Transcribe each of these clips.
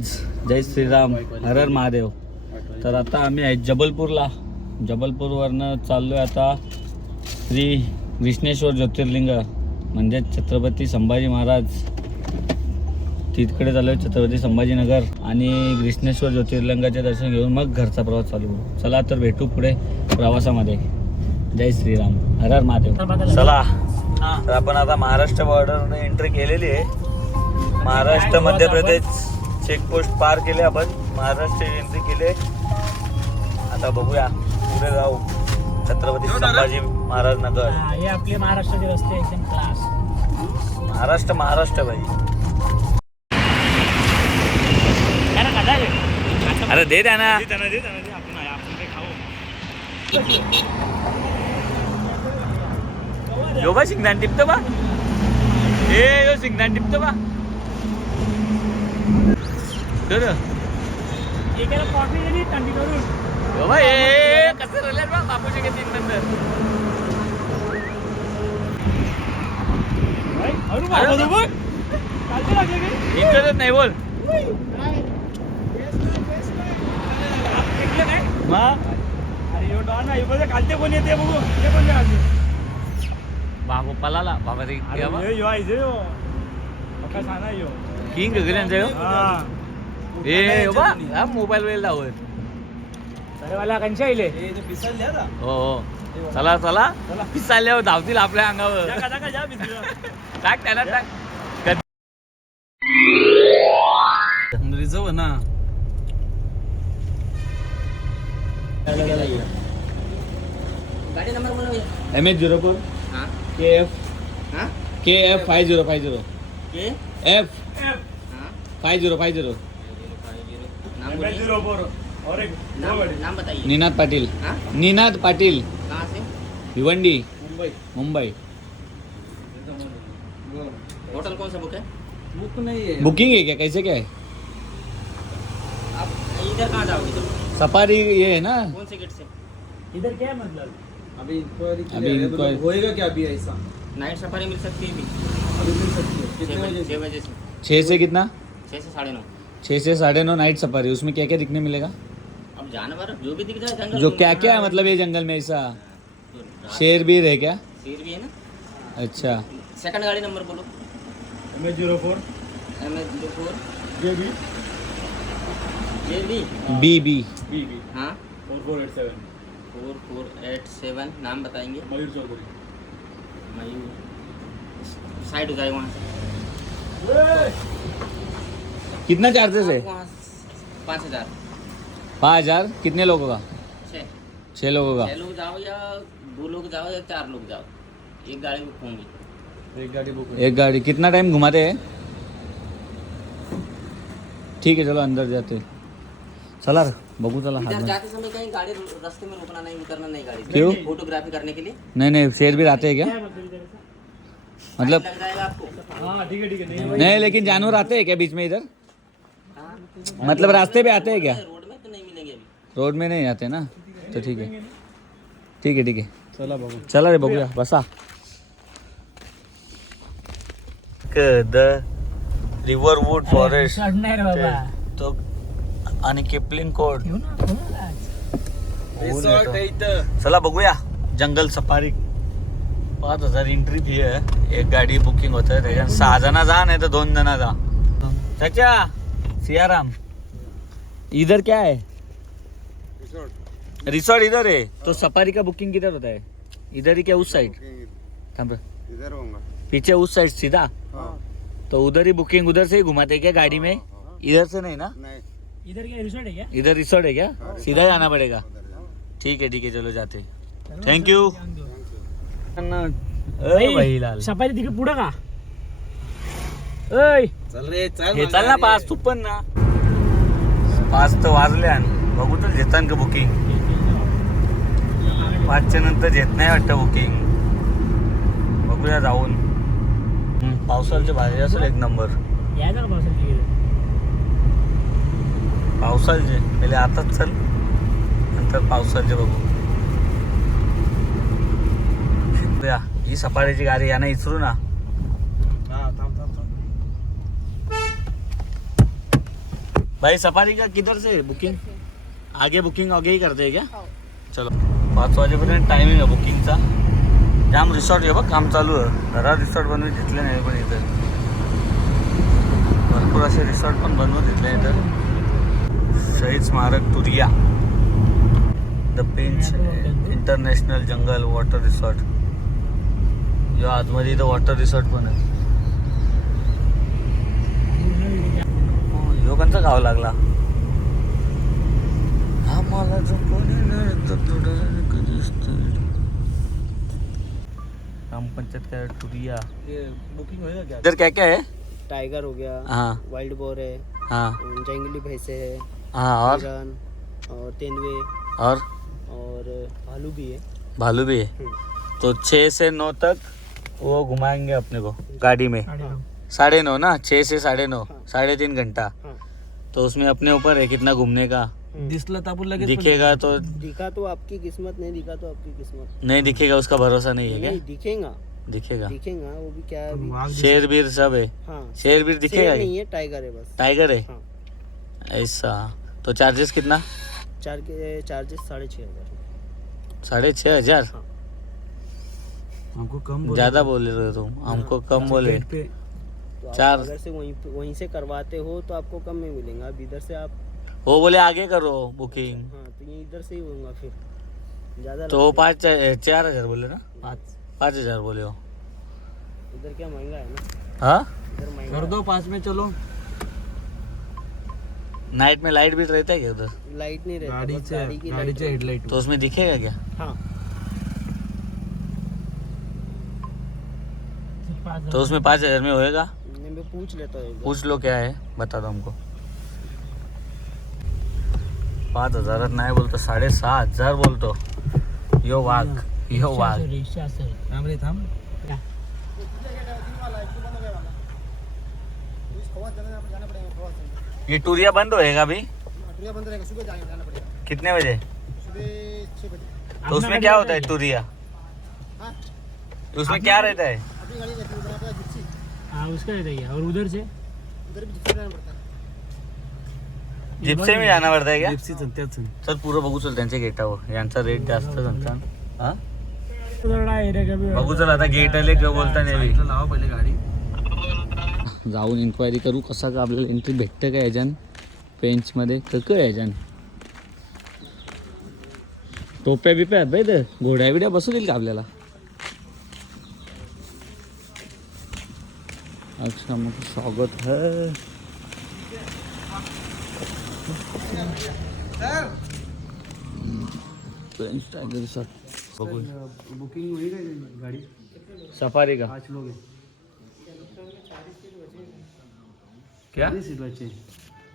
जय श्रीराम, हर हर महादेव. तर आता आम्ही आहे जबलपूरला. जबलपूरवरनं चाललो आहे आता श्री विष्णेश्वर ज्योतिर्लिंग म्हणजे छत्रपती संभाजी महाराज तिकडे चाललो आहे. छत्रपती संभाजीनगर आणि विष्णेश्वर ज्योतिर्लिंगाचे दर्शन घेऊन मग घरचा प्रवास चालू. चला तर भेटू पुढे प्रवासामध्ये. जय श्रीराम, हर हर महादेव. चला तर आपण आता महाराष्ट्र बॉर्डरने एंट्री केलेली आहे. महाराष्ट्र मध्य प्रदेश चेकपोस्ट पार केले आपण. महाराष्ट्र एंट्री केले. आता बघूया पुढे जाऊ छत्रपती संभाजी महाराज नगर. हे आपले महाराष्ट्राचे रस्ते एकदम क्लास. महाराष्ट्र भाई. अरे दे द्या ना. यो बा सिंगदान टिपतो बा. यो सिंगदान टिपतो बा. कॉफी दिली थंडी करून. कसं राहिलं बा बापूचे के 3 नंतर. इंटरनेट नाही बोल. खालते कोण येते बघू. ते पण बाबू पलाला बाबा रे. किंग ए बा मोबाईल वेळ लावत. मला कंचा येईल. हो हो चला चला पिसाल्यावर धावतील आपल्या अंगावर. टाक त्याला टाक. रिझर्व ना. गाडी नंबर बोला. MH04 KF 5050 KF 5050. नाम बताइए. निनाद पाटील. निनाद पाटील. कहाँ से? भिवंडी मुंबई. होटल कौन सा बुक है? बुक नहीं है. बुकिंग है क्या? कैसे क्या है? आप इधर कहाँ जाओगे तुम? सफारी ये है ना. कौन से गेट से? इधर क्या है मतलब? अभी इंक्वायरी अभी inquiry- होएगा क्या अभी ऐसा? नाइट सफारी मिल सकती है अभी मिल सकती है. कितने बजे 6 बजे से 6 से कितना? 6 से 9:30. 6 से 9:30 नाइट सफारी. उसमें क्या क्या दिखने मिलेगा? अब जानवर जो भी दिख जाए जंगल. जो क्या क्या है मतलब ये जंगल में ऐसा शेर भी है क्या? शेर भी है ना. अच्छा सेकंड गाड़ी नंबर बोलो. MH04 MH04 JB JB. बी. हाँ 4487 4487. नाम बताएंगे. मयूर चौधरी. मयूर. साइड हो जाए वहाँ से. कितना चार्जेस है? वहाँ 5000. 5000. कितने लोगों का? 6 लोगों का. 6 लोग जाओ या 2 लोग जाओ या 4 लोग जाओ. एक गाड़ी बुक होंगी. एक गाड़ी बुक. एक गाड़ी. कितना टाइम घुमाते हैं? ठीक है चलो अंदर जाते. चला रे बघू. चला इधर हाथ में. जाते समय कहीं गाड़ी रास्ते में रुकना नहीं, उतरना नहीं गाड़ी से. क्यों? फोटोग्राफी करने के लिए. नहीं शेर भी आते हैं क्या? मतलब लग जाएगा आपको. हाँ ठीक है. नहीं लेकिन जानवर आते हैं क्या बीच में इधर? मतलब रास्ते पे आते हैं क्या? रोड में तो नहीं मिलेंगे अभी. रोड में नहीं आते ना. तो ठीक है. चला बाबू. चला रे बघूया. बसा. द रिव्हरवूड फॉरेस्ट चढणार बाबा. तो आणि किपलिंग कोड. रिसॉर्ट है इथं. चला बघूया. जंगल सफारी 5000 एंट्री फी आहे. एक गाडी बुकिंग होत आहे. त्याच्यात 6 जण जा नाही तर 2 जण जा. चाचा सियाराम इधर क्या है? रिसॉर्ट इधर है. तो सफारी का बुकिंग किधर होता है? इधर ही क्या उस साइड? इधर होगा. पीछे उस साइड सीधा. हाँ. तो उधर ही बुकिंग उधर से ही घुमाते क्या गाड़ी में? इधर से नहीं ना. नहीं इधर क्या रिसोर्ट है क्या? इधर रिसोर्ट है क्या? सीधा जाना पड़ेगा. ठीक है चलो जाते. थँक्यू. भाई लाल सफारी तिकडे पुढं का? ऐ चल रे चल. हे चल ना पास तू पण ना. 5 तर वाजले. बघू तर घेतात का बुकिंग? 5च्या नंतर घेत नाही वाटतं बुकिंग. बघूया जाऊन. पावसाळ्याचे भाजी असेल एक नंबर. यायचं का पावसाळ्यात तिकडे? पावसाळ्याचे पहिले आताच चल नंतर पावसाळ्याचे बघू. ही सफारीची गाडी यांना इचरू ना. भाई सफारी का किधर से बुकिंग आगे ही करते हैं क्या? हो. चलो 5 वाजेपर्यंत टायमिंग आहे बुकिंगचा. जाम रिसॉर्ट आहे बघ काम चालू आहे. घरात रिसॉर्ट बनवून घेतले नाही पण इथं भरपूर असे रिसॉर्ट पण बनवून घेतले इथं. शहीद स्मारक तुरिया, the Pench international jungle water resort. या आतमध्ये इथं वॉटर रिसॉर्ट पण आहे. लोकांचा गाव लागला आम्हाला जो कोणी ग्रामपंचायत का टुरिया. ये बुकिंग होएगा क्या? इधर क्या क्या है? टाइगर हो गया, हाँ वाइल्ड बोर है, हाँ जंगली भैंसे है, हाँ और हिरन और तेंदुए और भालू भी है. भालू भी है. तो 6 से 9 तक वो घुमाएंगे अपने को गाड़ी में. 9:30 ना, 6 से 9:30, 3.5 घंटा. हाँ. तो उसमें अपने ऊपर है कितना घूमने का. दिसलं तर आपण लगेच दिखेगा तो दिखा तो आपकी किस्मत, नहीं दिखा तो आपकी किस्मत. नहीं दिखेगा उसका भरोसा नहीं है क्या? नहीं दिखेगा, दिखेगा. दिखेगा वो भी क्या है अभी. वाघ शेर बीर सब है. हाँ, शेर बीर दिखेगा शेर क्या? नहीं है, टाइगर है बस. टाइगर है. हाँ. ऐसा. तो चार्जेस कितना? चार्जेस 6,500. 6,500. हमको कम बोले. ज्यादा बोल रहे हो तुम, हमको कम बोले. गेट पे तो आप चार. अगर से वहीं से करवाते हो तो आपको कम में मिलेगा. अब इधर से आप, वो बोले आगे करो बुकिंग. हाँ तो ये इधर से ही होगा फिर ज़्यादा. तो 4,000 बोले ना. 5,000 बोले हो. इधर क्या महंगा है ना, हाँ इधर महंगा कर दो 5 में चलो. नाइट में लाइट भी रहता है क्या उधर? है. लाइट नहीं रहता, बस गाड़ी की गाडीचे लाइट. हेडलाइट. तो उसमें दिखेगा क्या? हाँ. तो उसमें 5,000 में होएगा. नहीं, मैं पूछ लेता हूँ एक बार. पूछ लो क्या है, बता दो हमको. 5,000 नाही बोलतो, 6,500 बोलतो. यो वाघ. थांब रे थांब. ये टूरिया बंद होएगा अभी? बंद रहेगा, सुबह जाना पड़ेगा. कितने बजे? सुबह 6 बजे. तो उसमें क्या होता है टूरिया? उसमें क्या रहता है? अपनी गाड़ी रहती है, उधर जिप्सी. हाँ उसका रहता है. और उधर से उधर भी जिप्सी जाना पड़ता है. जिप्से में जाना पडता है क्या? जिप्सीचं त्याच. चल पुरं बघू चल त्यांच्या गेटावर. यांचा रेट जास्त सांगता. हा बघू चल आता गेट आले का बोलता नाही. साईडला लावा पहिले गाडी. जाऊन इन्क्वायरी करू कसा का आपल्याला एंट्री भेटतं का याच्यान पेंचमध्ये कळ याच्यान. टोप्या बिप्या आहेत बाई तर घोड्या बिड्या बसू देईल का आपल्याला? अच्छा मग स्वागत है. पेंच टाइगर रिसॉर्ट बघू. बुकिंग हुई काय गाडी? सफारी का 5 लोग हैं. क्या? कितनी सीट बचे?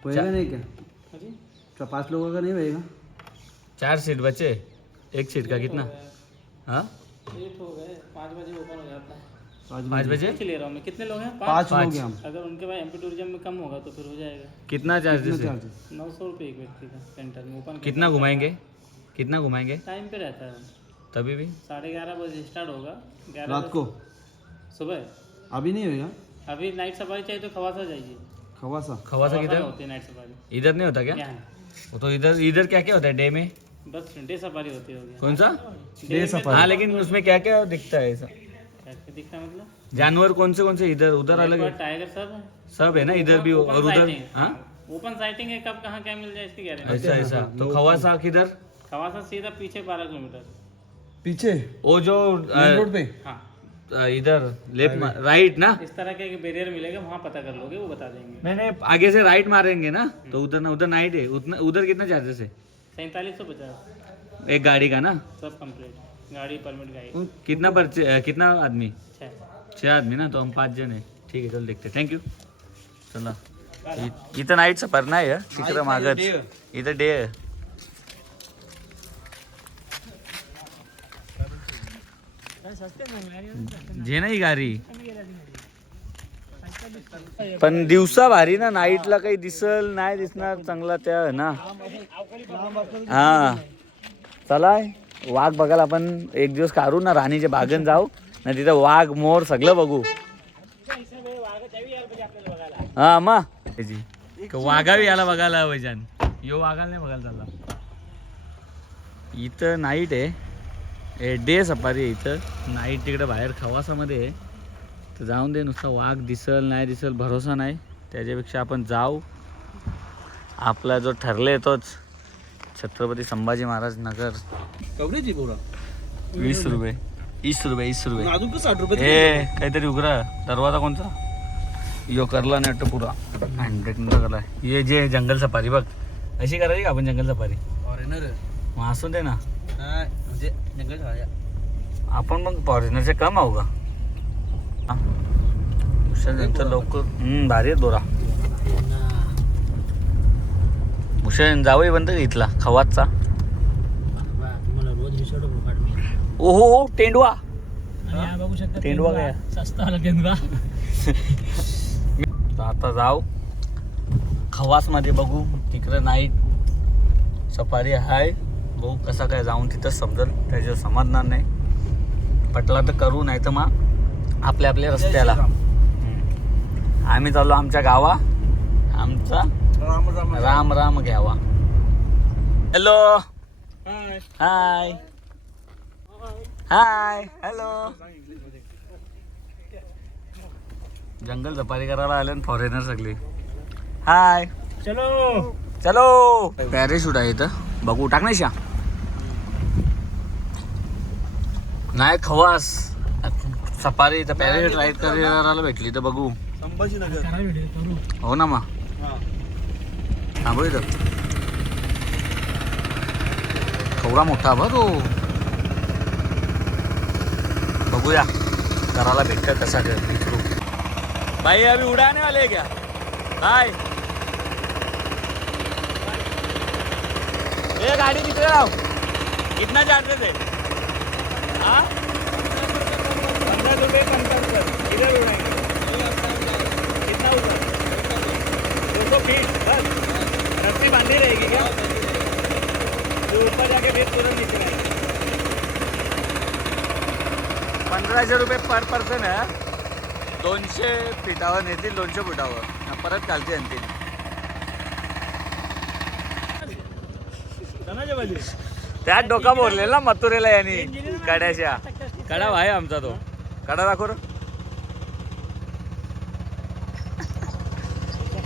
होएगा नहीं क्या? क्या 5 लोगों का नहीं होएगा? 4 सीट बचे. 1 सीट का कितना? हाँ 5 बजे ओपन हो जाता है. 5 बजे. ले रहा हूँ मैं. कितने लोग हैं? 5 लोग हैं हम. अगर उनके पास एमपी टूरिज्म में कम होगा तो फिर हो जाएगा. कितना चार्जेस है? 900 रुपये एक व्यक्ति का सेंटर में ओपन. कितना घुमाएंगे? कितना घुमाएंगे? टाइम पे रहता है. तभी भी 11:30 बजे स्टार्ट होगा. 11 रात को सुबह. अभी नहीं होएगा. अभी नाइट सफारी चाहिए तो खवासा जाइए. खवासा. खवासा में किधर? होती है नाइट सफारी. इधर नहीं होता क्या? यहाँ वो तो इधर इधर क्या क्या होता है डे में? बस डे सफारी होती होगी. कौन सा? Day safari. हाँ लेकिन उसमें क्या क्या दिखता है ऐसा? कैसे दिखता है मतलब? जानवर कौन से इधर उधर अलग है? टाइगर सब है. सब है ना इधर भी और उधर. हाँ ओपन साइटिंग है, कब कहाँ क्या मिल जाए इसकी गारंटी. ऐसा ऐसा. तो खवासा किधर? खवासा सीधा पीछे 12 किलोमीटर. पीछे वो जो मेन रोड पे. हाँ. इधर लेफ्ट राइट ना. इस तरह के बैरियर मिलेगा, वहाँ पता कर लोगे, वो बता देंगे. मैंने आगे से राइट मारेंगे ना तो उधर नाइट है. उतना उधर कितना चार्जेस है 4750 एक गाड़ी का ना? सब कंप्लीट. गाड़ी परमिट गाड़ी. कितना आदमी? 6. 6 आदमी ना. तो हम 5 जण आहे. ठीक आहे चल देखते. थँक्यू. चला इथं नाईट सफार नाही आहे. तिकडं मागच इथं डे आहे. जे नाही गाडी पण दिवसा भारी ना. नाईटला काही दिसल नाही दिसणार चांगला त्या ना. हा चला वाघ बघायला आपण एक दिवस काढू ना. राणीच्या बागेत जाऊ ना. तिथं वाघ मोर सगळं बघू. हा मग वाघावी याला बघायला वैजान यो वाघाला नाही बघायला चालला. इथं नाईट आहे, डे सफारी आहे इथं. नाईट तिकडे बाहेर खवासामध्ये आहे. तर जाऊन दे, नुसता वाघ दिसल नाही दिसल भरोसा नाही. त्याच्यापेक्षा आपण जाऊ. आपला जो ठरले तोच छत्रपती संभाजी महाराज नगर. कवरेज बोरा 20 रुपये 20 रुपये 20 रुपये. अजून का 60 रुपये हे काहीतरी उघडा. दरवाजा कोणता यो करला नाही वाटतं पुरा 100 करला. हे जे जंगल सफारी बघ, अशी करायची का आपण जंगल सफारी? फॉरेनर मग असू दे ना, म्हणजे जंगल झाल्या. आपण मग फॉरेनरचे कम आहो का? नंतर लवकर भारी आहे दोरा. भूषण जावई बंद इथला खवाचा. मला रोज रिसॉर्ट ओहो तेंडवा बघू शकता. तेंडवा काय सस्ता आला तेंडवा. तर आता जाऊ खवास मध्ये बघू. तिकडे नाईट सफारी आहे. बघू कसा काय जाऊन तिथं समजेल. त्याच्यावर समजणार नाही. पटला तर करू, नाही तर मग आपल्या आपल्या रस्त्याला. आम्ही चाललो आमच्या गावा. आमचा राम राम राम राम घ्यावा. Hello hi hi hello. जंगल सफारी करायला आले फॉरेनर सगळे. हाय चलो चलो. पॅरेशूट आहे इथं, बघू टाक नाही शा. नाही खवास सफारी तर पॅरेशूट राईड करायला भेटली तर बघू. संभाजीनगर. हो ना मग थांबू इथं. केवढा मोठा बघ तो. बघूया करायला भेटतं कसा विचारू. भाई अभी उड़ाने वाले हैं क्या? हाय ये गाड़ी निकल रहा हूँ. कितना चार्जेस है? हाँ 15 रुपये 50 रुपये. इधर उड़ाएंगे. कितना ऊपर? 200 फीट बस. रस्सी बांधी रहेगी क्या? तो ऊपर जाके फिर तुरंत निकलेगा. 1500 रुपये पर पर्सन आहे. 200 फीटावर नेतील. 200 फुटावर परत घालते आणतील. त्यात डोका बोललेला मथुरेला यांनी कड्याच्या. कडा आहे आमचा तो. कडा दाखव.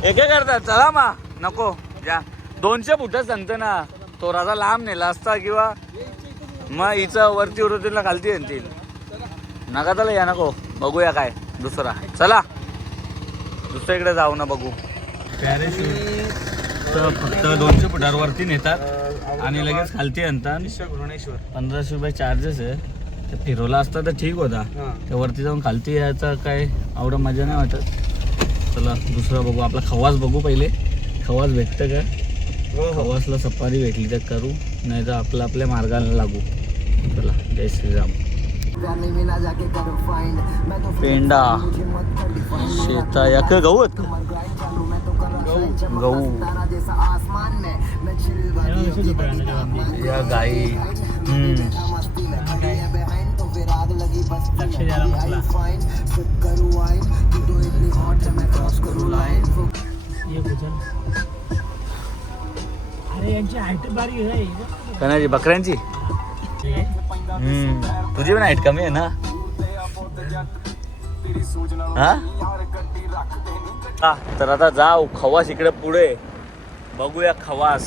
एक करतात चला मा नको जा. 200 फुटच सांगतो ना. तो राजा लांब नेला असता किंवा मग हिचं वरती उरतीला खालती आणतील. नका चला या नको. बघूया काय दुसरा. चला दुसरीकडे जाऊ ना बघू. पॅरेशूट तर फक्त 200 फुटावर वरती नेतात आणि लगेच खालती आणतात. 1500 रुपये चार्जेस आहे. ते फिरवला असता तर ठीक होता. त्या वरती जाऊन खालती यायचा काय एवढं मजा नाही वाटत. चला दुसरा बघू. आपला खवास बघू पहिले. खवास भेटतं का? खवासला सफारी भेटली तर करू, नाही तर आपलं आपल्या मार्गाला लागू. चला जय श्रीराम. पेंडा शेता या का गवत गहू या गाई. अरे यांची हाईट बारी आहे. कोणाची? बकऱ्यांची. तुझी पण हाईट कमी आहे ना. हा तर आता जाऊ खवास इकडे पुढे बघूया खवास.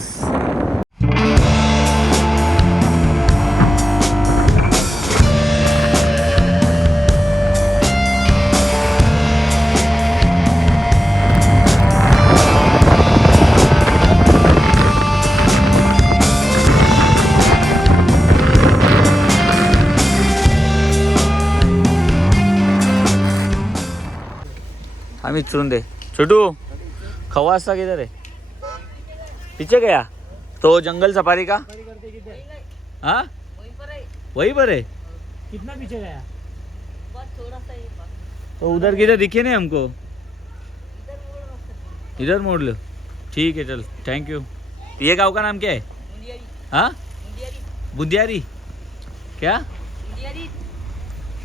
हमें चुन दे छोटू. खवास था किधर है? पीछे गया तो जंगल सफारी का. हाँ वहीं पर है. कितना पीछे गया? तो उधर किधर दिखे नहीं हमको. इधर मोड़ लो. ठीक है चल थैंक यू. ये गांव का नाम क्या है? हाँ बुंदियारी. क्या?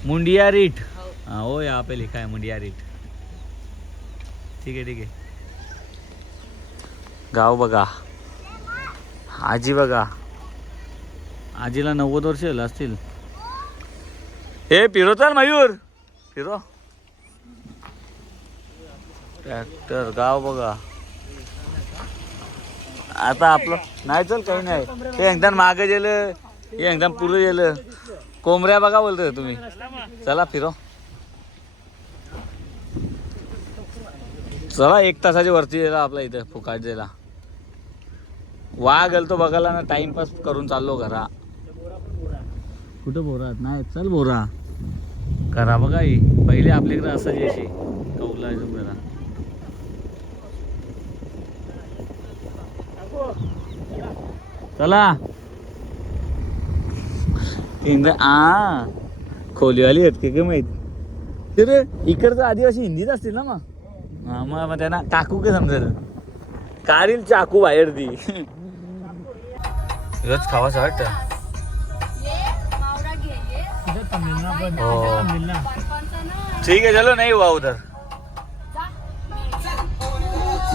मुंडिया रीट. हाँ वो यहाँ पे लिखा है मुंडिया रीट. ठीक है ठीक है. गाव बघा, आजी बघा, आजीला 90 वर्ष झालं असतील. हे फिरो चाल मयूर, फिरो. ट्रॅक्टर, गाव बघा. आता आपलं नाही चल काही नाही. हे एकदम मागे गेलं, हे एकदम पुढे गेलं. कोंबड्या बघा बोलतोय तुम्ही. चला फिरो. चला 1 तासाच्या वरती गेला आपला इथं फुकाट जायला. वाघ गेलतो बघायला ना, टाइमपास करून चाललो घरा. कुठं बोरात नाही, चल बोरा करा बघा. ही पहिले आपल्याकडे असं अशी कौला जरा. चला खोलीवाली आहेत की माहित. ते इकडचं आदिवासी हिंदीत असतील ना मग. हा मग त्यांना टाकू का समजेल. काढील चाकू बाहेर ती. रोज खावाच वाटत. ठीक आहे चलो नाही हुआ उधर.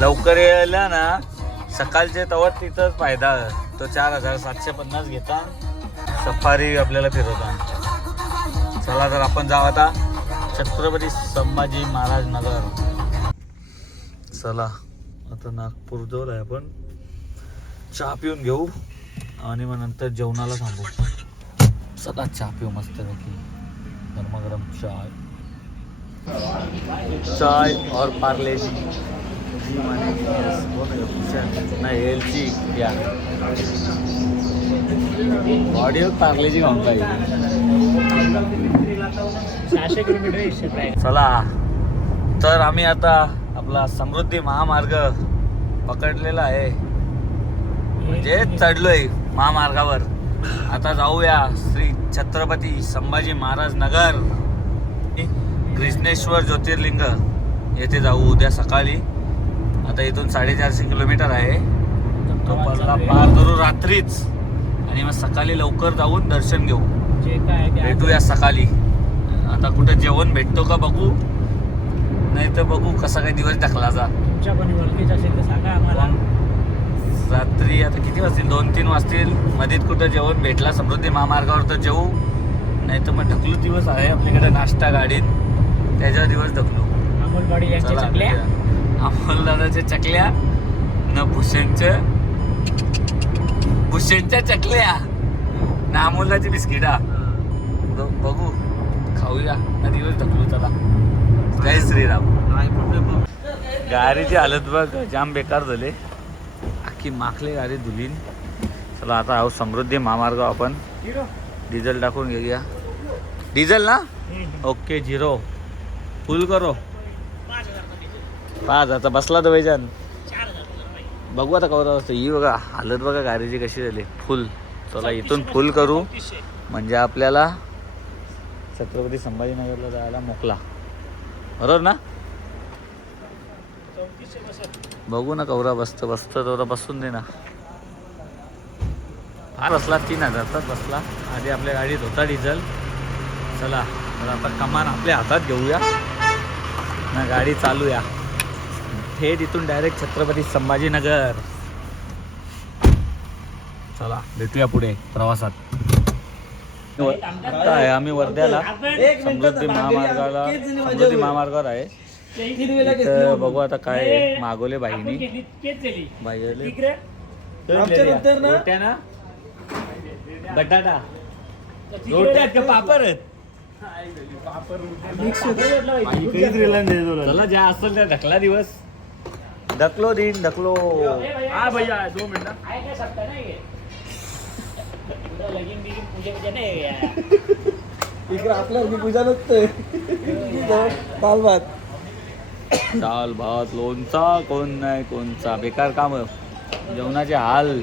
लवकर यायला ना सकाळचे तवर तिथंच फायदा. तो 4750 घेता. सफारी आपल्याला फिरवता. चला तर आपण जाऊ आता छत्रपती संभाजी महाराज नगर. चला आता नागपूर जवळ आहे आपण. चहा पिऊन घेऊ आणि मग नंतर जेवणाला थांबू. चला चहा पिऊ मस्त पैकी. गरमागरम चाय, चाय और पार्ले जी. नाही एलची या ऑडिओ पार्ले जी खाऊन पाहिजे. 600 किलोमीटर. चला तर आम्ही आता आपला समृद्धी महामार्ग पकडलेला आहे. म्हणजे चढलोय महामार्गावर. आता जाऊया श्री छत्रपती संभाजी महाराज नगर कृष्णेश्वर ज्योतिर्लिंग येथे जाऊ उद्या सकाळी. आता इथून 450 किलोमीटर आहे. तो पल्ला पार करू रात्रीच आणि मग सकाळी लवकर जाऊन दर्शन घेऊ. भेटूया सकाळी. आता कुठं जेवण भेटतो का बघू, नाही तर बघू कसा काही दिवस ढकलाचा. तुमच्या कोणी ओळखीचं असेल तर सांगा आम्हाला. रात्री आता किती वाजतील, 2-3 वाजतील. मध्येच कुठं जेवण भेटला समृद्धी महामार्गावर तर जेवू, नाही तर मग ढकलू. दिवस आहे आपल्याकडे नाश्ता गाडीत, त्याच्या दिवस ढकलू. अमोलवाडी यांच्या चकल्या, अमोलदादाच्या चकल्या न भुसेंच्या चकल्या ना अमोलदाची बिस्किटा. बघू खाऊया ना दिवस ढकलू. चला जय श्रीराम. गाडीची हालत बघ जाम बेकार झाले. अख्खी माखली गाडी धुलीन. चला आता आहो समृद्धी महामार्ग. आपण डिझेल टाकून घेऊया. डिझेल ना ओके 0 फुल करो. 5,000 बसला तर वैजान. बघू आता कवर असतं. ही बघा हालत बघा गाडीची कशी झाली. फुल. चला इथून फुल करू म्हणजे आपल्याला छत्रपती संभाजीनगरला जायला मोकला. बरोबर ना. बघू ना कवरा बसतं तेवढा बसून दे ना. हा बसला 3,000चाच बसला. आधी आपल्या गाडीत होता डिझेल. चला तर आता कमान आपल्या हातात घेऊया ना, गाडी चालूया. थेट इथून डायरेक्ट छत्रपती संभाजीनगर. चला भेटूया पुढे प्रवासात. आता आहे आम्ही वर्ध्याला समृद्धी महामार्गावर आहे. इथं बघू आता काय आहे. मागवले बाईनी ना बटाटा पापड. चला ज्या असेल त्या ढकला दिवस. ढकलो दिन ढकलो. हा भैया 2 मिनिट. पूजा नसतोय. दाल भात लोणचा कोण नाही कोणचा. बेकार काम. जेवणाचे हाल.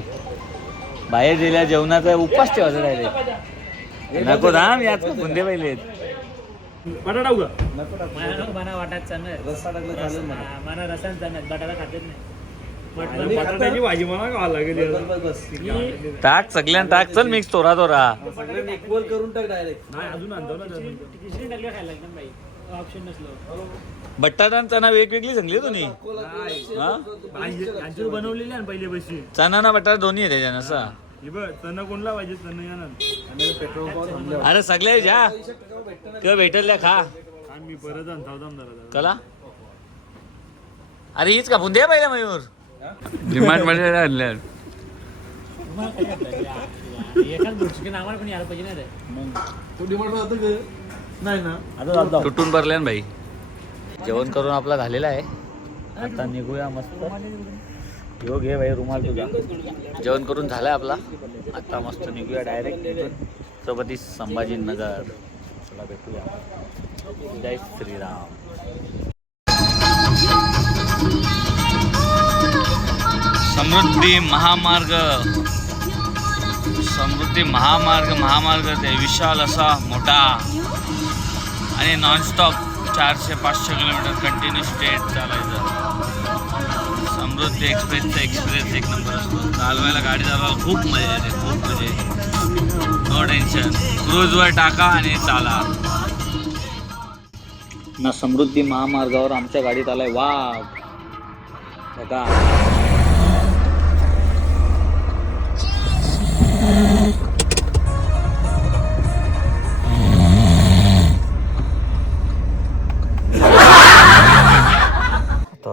बाहेर दिल्या जेवणाचा उपास ठेवायचा डायरेक्ट. नको धाम याच बुंदे पहिले. बटाटा उगा मला वाटायचा नाही. रस्सा टाकलं चालेल मला. मला रसांचा नाही. बटाटा खातेच नाही. बटाट्याची भाजी मला खावा लागेल. बस टाक सगळ्यांना टाक. चल मिक्स थोडा सगळ्यांनी इक्वल करून टाक डायरेक्ट. नाही अजून आणतो ना. तिसरी टाकली खायला लागणार बाई. ऑप्शन नसलं बटाटा आणि चणा वेगवेगळी सांगली तुम्ही हा यांची बनवलेली आहे पहिले पैसे चणा ना बटाटा दोन्ही आहे त्याच्यानं असा हे बघ त्यांना कोणला पाहिजे त्यांना या ना पेट्रोल अरे सगळे ज्या किंवा भेटल्या खा मी परत आणतो कला अरे हीच कापून दे पाहिजे मयूर डिमांड मध्ये आणल्या एकाच गोष्टी आम्हाला पण यायला पाहिजे ना रे तो डिमांड नाही ना आता तुटून भरल्या ना भाई जेवण करून आपला झालेला आहे आता निघूया मस्त यो घे भाई रुमाल तुझा जेवण करून झालंय आपला आता मस्त निघूया डायरेक्ट छत्रपती संभाजीनगर चला भेटूया जय श्रीराम समृद्धी महामार्ग ते विशाल असा मोठा आणि नॉनस्टॉप 400-500 किलोमीटर कंटिन्यू स्ट्रेट चालायचं समृद्धी एक्सप्रेस एक नंबर असतो चालवायला गाडी चालवायला खूप मजा येते खूप म्हणजे नो टेन्शन क्रूजवर टाका आणि चाला ना समृद्धी महामार्गावर आमच्या गाडीत आलाय वाघ बघा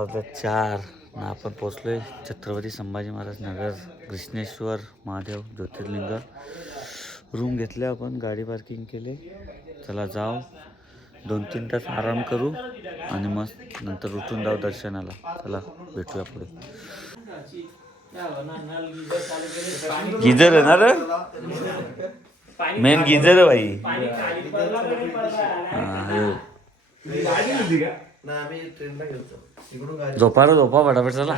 आता 4 ना आपण पोचलोय छत्रपती संभाजी महाराज नगर कृष्णेश्वर महादेव ज्योतिर्लिंग रूम घेतले आपण गाडी पार्किंग केले चला जाऊ 2-3 तास आराम करू आणि मग नंतर उठून जाऊ दर्शनाला चला भेटूया पुढे गिझर आहे ना रे मेन गिझर आहे भाई झोपा फटाफट चला